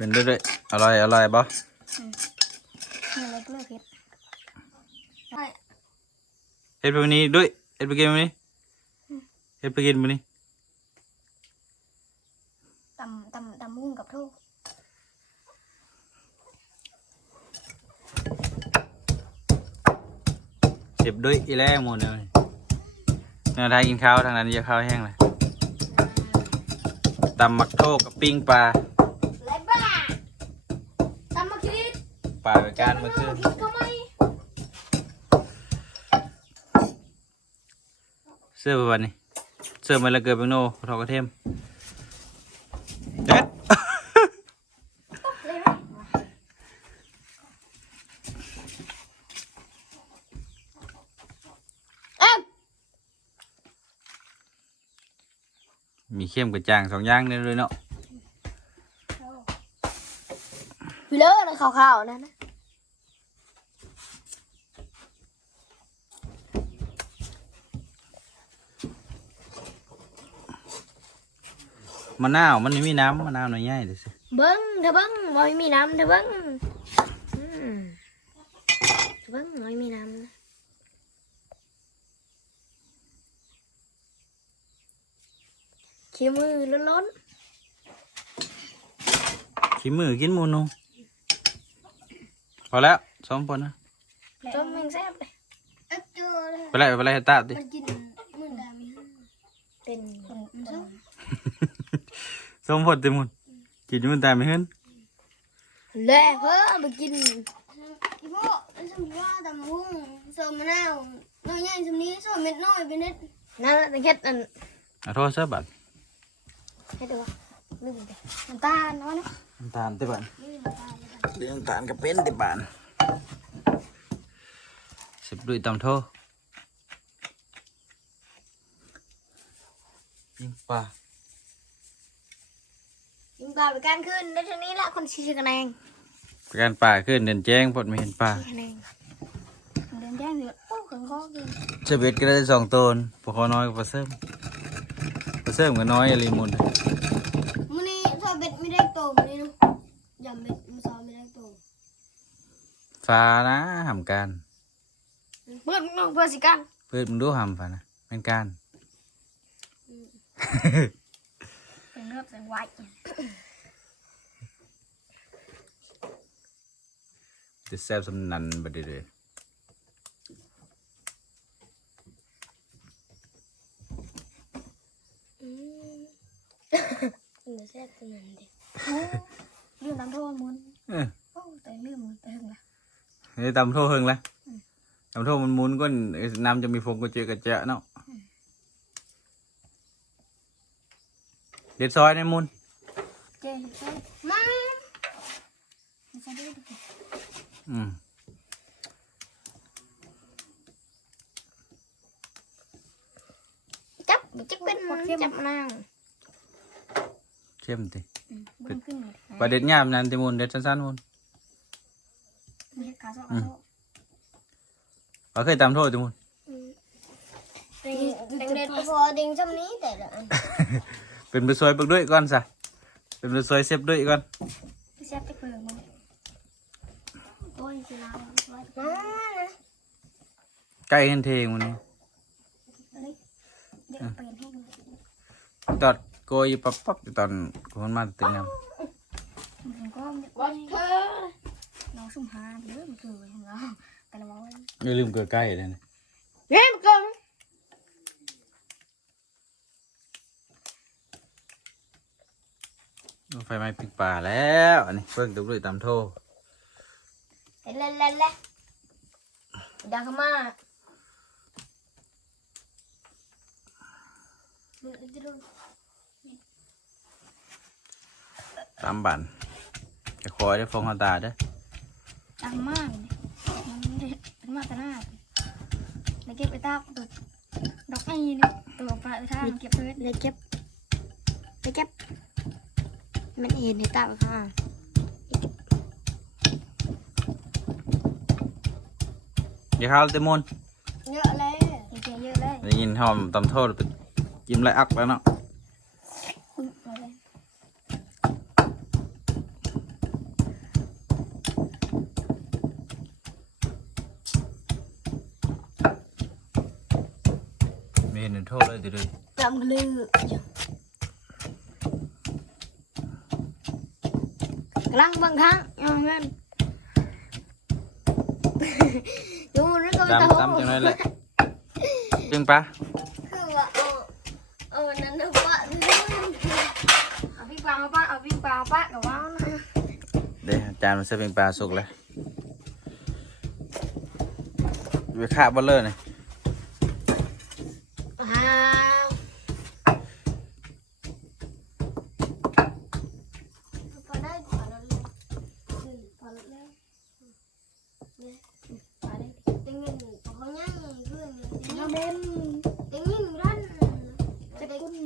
เป็นด้วยด้วยอร่อยอร่อยบ่มีอะไรก็เลิกเฮ็ดใช่เฮ็ดไปวันนี้ด้วยเฮ็ดไปกินวันนี้เฮ็ดไปกินวันนี้ตำตำตำมุ้งกับทูกเจ็บด้วยอีแล้วหมดเลยเนื้อไทยกินข้าวทางนั้นจะข้าวแห้งเลยตำมักโทกกับปิ้งปลา ปลาไปการมื่อคืนคิดก็ไม่เสื้อไปวันนี้เสื้อมาแล้วเกิดเป็นโนทอกกระเทียมเด็ดมีเข้มกับจางสองอย่างนี่เลยเนาะ พี่เลอะเลยขาวๆนั่นนะ มะนาวมันไม่มีน้ำมะนาวหน่อยใหญ่เดี๋ยวสิเบิ้งเธอเบิ้งบ่มีน้ำเธอเบิ้งอืมเธอเบิ้งบ่มีน้ำนะขี้มือล้นขี้มือกินหมูนูพอแล้วสองคนนะๆต้มแมงแซ่บเลยไปเลยไปเลยให้ตาดิ มันกินมือดามีเป็นคนคน สองคนเต็มหมดกินอมันตายไม่เห็นเล่เพิ่มไปกินอีพ่อสมมติว่าตำหุ้งสมมะนาวน้อยใหญ่สมนี้สมเม็ดน้อยไปนิดนั่นแหละเฮ็ดอันเอาโทษซะบัดเฮ็ดดูว่าลืมไปน้ำตาลน้อยนะน้ำตาลติบันเรื่องน้ำตาลก็เป็นติบันสิบดุยตำโทษยิงปลา ยิงปลาไปการขึ้นได้เท่านี้ละคนชี้คะแนนประกันป่าขึ้นเดินแจ้งพอดไม่เห็นปลาชี้คะแนนเดินแจ้งเดือดโอ้ขังคอกินเชเบ็ดก็ได้สองตนพอคอน้อยกับปลาเสริมปลาเสริมก็น้อยอะไรมุนมื้อนี้สมเม็ดไม่ได้โตมื้อนี้เนาะยำเม็ดมันสมไม่ได้โตฟ้านะหำการเพื่อนน้องเพื่อนสิกันเพื่อนมึงดูหำฟ้านะเป็นการ เป็นเลือบเป็นไว้จะแซ่บสำนันบัดเดยวเลยอืมเดี๋ยวแซ่บตัวนั้นดิลืมน้ำโทษมุน เออโอ้แต่ลืมแต่หึงละเฮ้ยตำโทษเฮงละตำโทษมันหมุนก็น้ำจะมีฟงก็เจอกระเจาะเนาะเด็ดซอยในมุนเจ๊ใช่มาไม่ใช่ได้ดูอืมจับจับเป็นจับนางเข้มติเบิ้งขึ้นเลยประเด็ดยามนั้นติมุนเด็ดสั้นๆมุนมีขาสองอืมเราเคยตำโทษติมุนเด็กเด็ดพอดิ่งสมนี้แต่ละอัน เป็นไปซอยเบิกด้วยก่อนซะเป็นไปซอยเซฟด้วยก่อนพี่แซ่บไปเปิดมันโอ้ยสิลาวไว้มานะใกล้เห็นเทงมันนี่เดี๋ยวเปลี่ยนให้ดูตอดโกยปั๊บปั๊บตอนคนมาตึงน้มันก็วัดเธอน้องสุ่มหาเยอะมันคือของเราแต่ละวันำอย่าลืมเกลือใกล้เลยนะ เฮ้ยมันก่อน ไฟไหม้ปิกป่าแล้วอันนี้เพิ่งตุกด้วยตำโทษเล่นเล่นเล่นเล่นดังมากตำบันจะคอยได้ฟองหัวตาเด้อดังมากเลยมันเป็นมาตรหน้าเลยเก็บไปตาตัวดอกไม้นี่ตัวปลาท่าเก็บเลยเลยเก็บเลยเก็บ มันเห็นในตับค่ะเดี๋ยวข้าเตมอนเยอะเลยเยอะเลยได้ยินหอมตำโทษไปยิ้มไรอักแล้วเนาะไม่เห็นโทษเลยเดี๋ยวเลยตำลือ ลังบางครั้งอย่างนั้นดูนั่นก็ตามตาตามจังเลยแหละจึงปะคือว่าเอาเอาอันนั้นนะปะเอาพี่ปลามาป้าเอาพี่ปลาป้ากับว่านะเดี๋ยวจานมันจะเป็นปลาสุกเลยไปฆ่าบอลเลอร์นี่อ้ น้ำเด่นตึงยิ่งรันจะกุ้น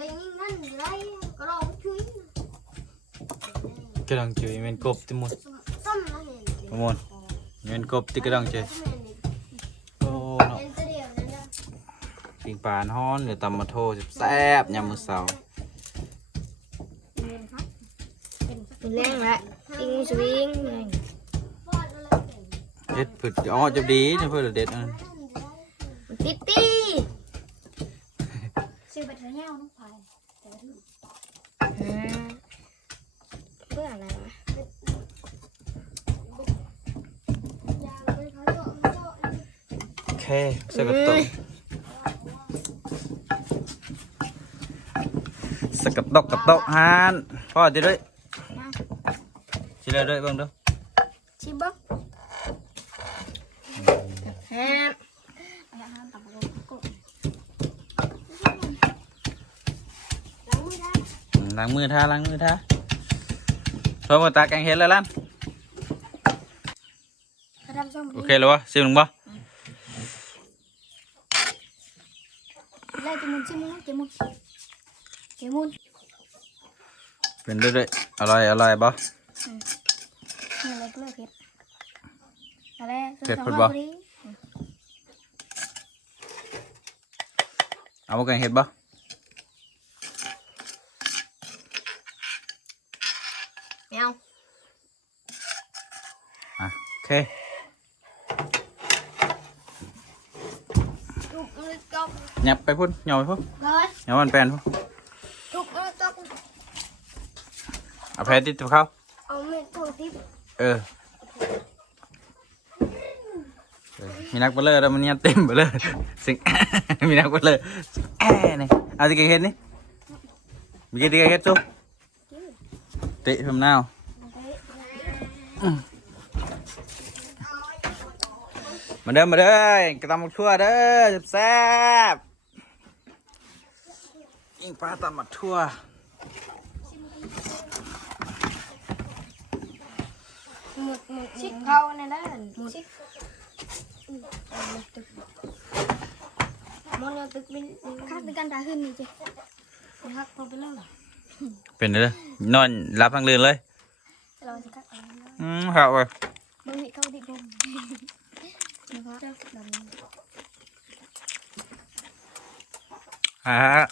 ตึงยิ่งรันไรก็รอช่วยกระดองจุยเป็นกบที่มุดส้มมาเห็นประม อไปเถอะเงาน้องพายเพื่ออะไรวะยาไปเขาโตโตโอเคใส่กระตกสกัดตกกระตกฮานพ่อจะด้วยชิเลยด้วยเบ้างเดูชิบักแฮมอาหารตับกกล้างมือได้ ล้างมือท่าล้างมือท่าโทรมาตาแกงเห็ดแล้วล่ะกระดำส้มโอเคแล้ววะซิมลงบ่ไล่จมุนชิมุนจมุนจมุนเป็นเรื่อยๆอร่อยอร่อยบ่นี่อะไรก็เลือกเผ็ดอะไรเผ็ดพุ่นบ่เอามาแกงเห็ดบ่ แมว อะโอ เคทุกมือจบยับไปพุ่นเหยาไปพุ่นเลยเหยามันแปลนพุ่นทุกมือจบเอาแพ้ติดตัวเขาเอาเม็ดตัวทิพเออเออมีนักเบลเลอร์แล้วมันเนี่ยเต็มเบลเลอร์สิง มีนักเบลเลอร์สิงแอ่นี่เอาติแกงเห็ดนี่มีกี่ติแกงเห็ดจุ๊บติผมนาว มาเด้อมาเด้อกระตำมักทั่วเด้อแซ่บๆยิงปลาตำมักทั่วหมึกหมึกชิกเขาในด้านชิกมันเอาตึกบินคักในการตาขึ้นนี่จิคักพอไปแล้วเป็นเลยนอนรับทั้งเรือนเลยเราจะคักอะไรอืมครับเว้ยมึงมีเข้าที่ผม นะครับดำฮะ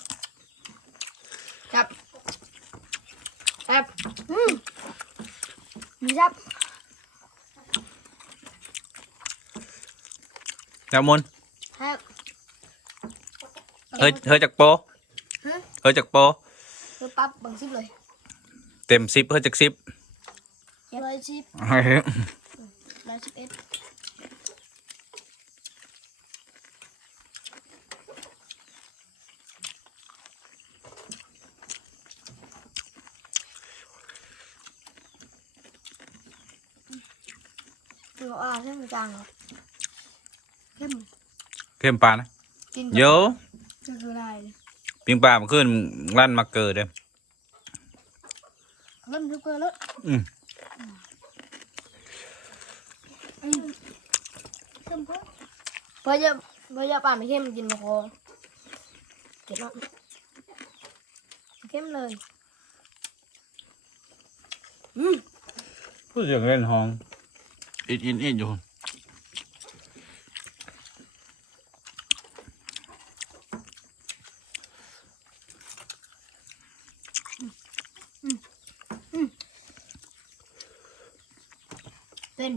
ครับครับอืมมีครับแล้วมุนครับเฮ้ยเฮ้ยจากโปฮะเฮ้ยจากโปคือปั๊บบังซิบเลย เต็มสิบเฮ้ยจากสิบร้อยสิบร้อยสิบเอ็ด ตัวอ่าเส้นกลางเหรอเข้มเข้มปลานะกินโยจะคืออะไรเลยปิงปลามันขึ้นลั่นมาเกิดเลยเริ่มทุกเกลือแล้วอืมเข้มเพิ่มเพราะจะเพราะจะป่าไม่เข้มกินมะโคงเก็บแล้วเข้มเลยอืมพูดเสียงเล่นห้อง อินอินอินอยู่เป็น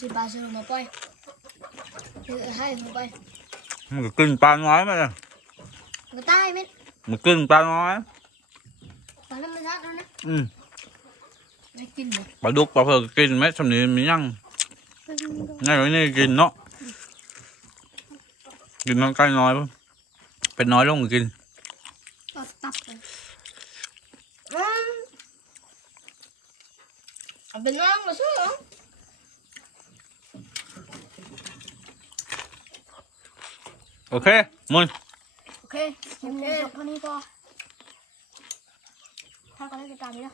สิปลาซื้อมาปล่อยคือให้มาปล่อยมันก็กินปลาน้อยมาเลยกระต่ายไหมมันกินปลาน้อยตอนนั้นมันรักแล้วนะอืม ไม่กินเลยปลาดุกปลาเผือกกินไหมสำนีมียังง่ายกว่านี้กินเนาะกินน้องไก่น้อยปะเป็นน้อยลงก็กินก็ตับเลยอืมเอาเป็นน้องมาช่วยเหรอโอเคมุนโอเคคลิปนี้จบเท่านี้พอถ้าก็ได้ติดตามนี้นะ